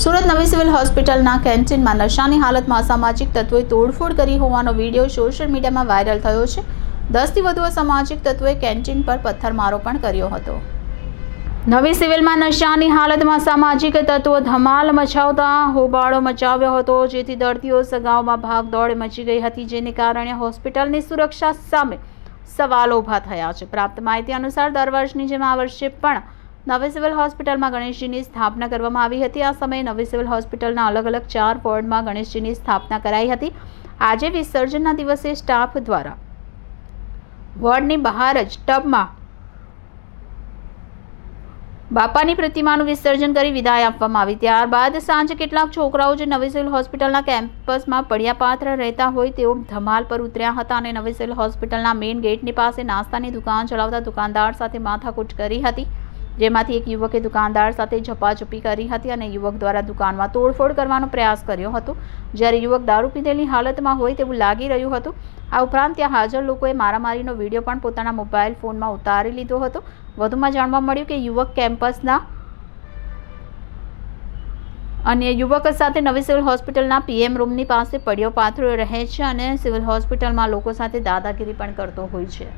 સુરત નવી સિવિલ હોસ્પિટલના કેન્ટીનમાં નશાની હાલતમાં અસામાજિક તત્વોએ તોડફોડ કરી હોવાનો વિડીયો સોશિયલ મીડિયામાં વાયરલ થયો છે। 10થી વધુ અસામાજિક તત્વોએ કેન્ટીન પર પથ્થરમારો પણ કર્યો હતો। નવી સિવિલમાં નશાની હાલતમાં અસામાજિક તત્વો ધમાલ મચાવતા હોબાળો મચાવ્યો હતો, જેથી દર્દીઓ સગાઓમાં ભાગદોડ મચી ગઈ હતી, જેને કારણે હોસ્પિટલની સુરક્ષા સામે સવાલો ઊભા થયા છે। પ્રાપ્ત માહિતી અનુસાર દર વર્ષની જેમ આ વર્ષે પણ નવી સિવિલ હોસ્પિટલમાં ગણેશજીની સ્થાપના કરવામાં આવી હતી। આ સમયે નવી સિવિલ હોસ્પિટલના અલગ અલગ 4 વોર્ડમાં ગણેશજીની સ્થાપના કરાઈ હતી। આજે વિસર્જનના દિવસે સ્ટાફ દ્વારા વોર્ડની બહાર જ ટબમાં બાપાની પ્રતિમાનું વિસર્જન કરી વિદાય આપવામાં આવી। ત્યારબાદ સાંજે કેટલાક છોકરાઓ જે નવી સિવિલ હોસ્પિટલના કેમ્પસમાં પડ્યાપાત્ર રહેતા હોય તેઓ ધમાલ પર ઉતર્યા હતા અને નવી સિવિલ હોસ્પિટલના મેઇન ગેટની પાસે નાસ્તાની દુકાન ચલાવતા દુકાનદાર સાથે માથાકૂટ કરી હતી, જેમાંથી એક યુવકે દુકાનદાર સાથે ઝપાઝપી કરી હતી અને યુવક દ્વારા દુકાનમાં તોડફોડ કરવાનો પ્રયાસ કર્યો હતો, જ્યારે યુવક દારૂ પીધેલી હાલતમાં હોય તેવું લાગી રહ્યું હતું। આ ઉપરાંત ત્યાં હાજર લોકોએ મારામારીનો વિડીયો પણ પોતાના મોબાઈલ ફોનમાં ઉતારી લીધો હતો। વધુમાં જાણવા મળ્યું કે યુવક કેમ્પસના અન્ય યુવક સાથે નવી સિવિલ હોસ્પિટલના પીએમ રૂમની પાસે પડ્યો પાથરો રહે છે અને સિવિલ હોસ્પિટલમાં લોકો સાથે દાદાગીરી પણ કરતો હોય છે।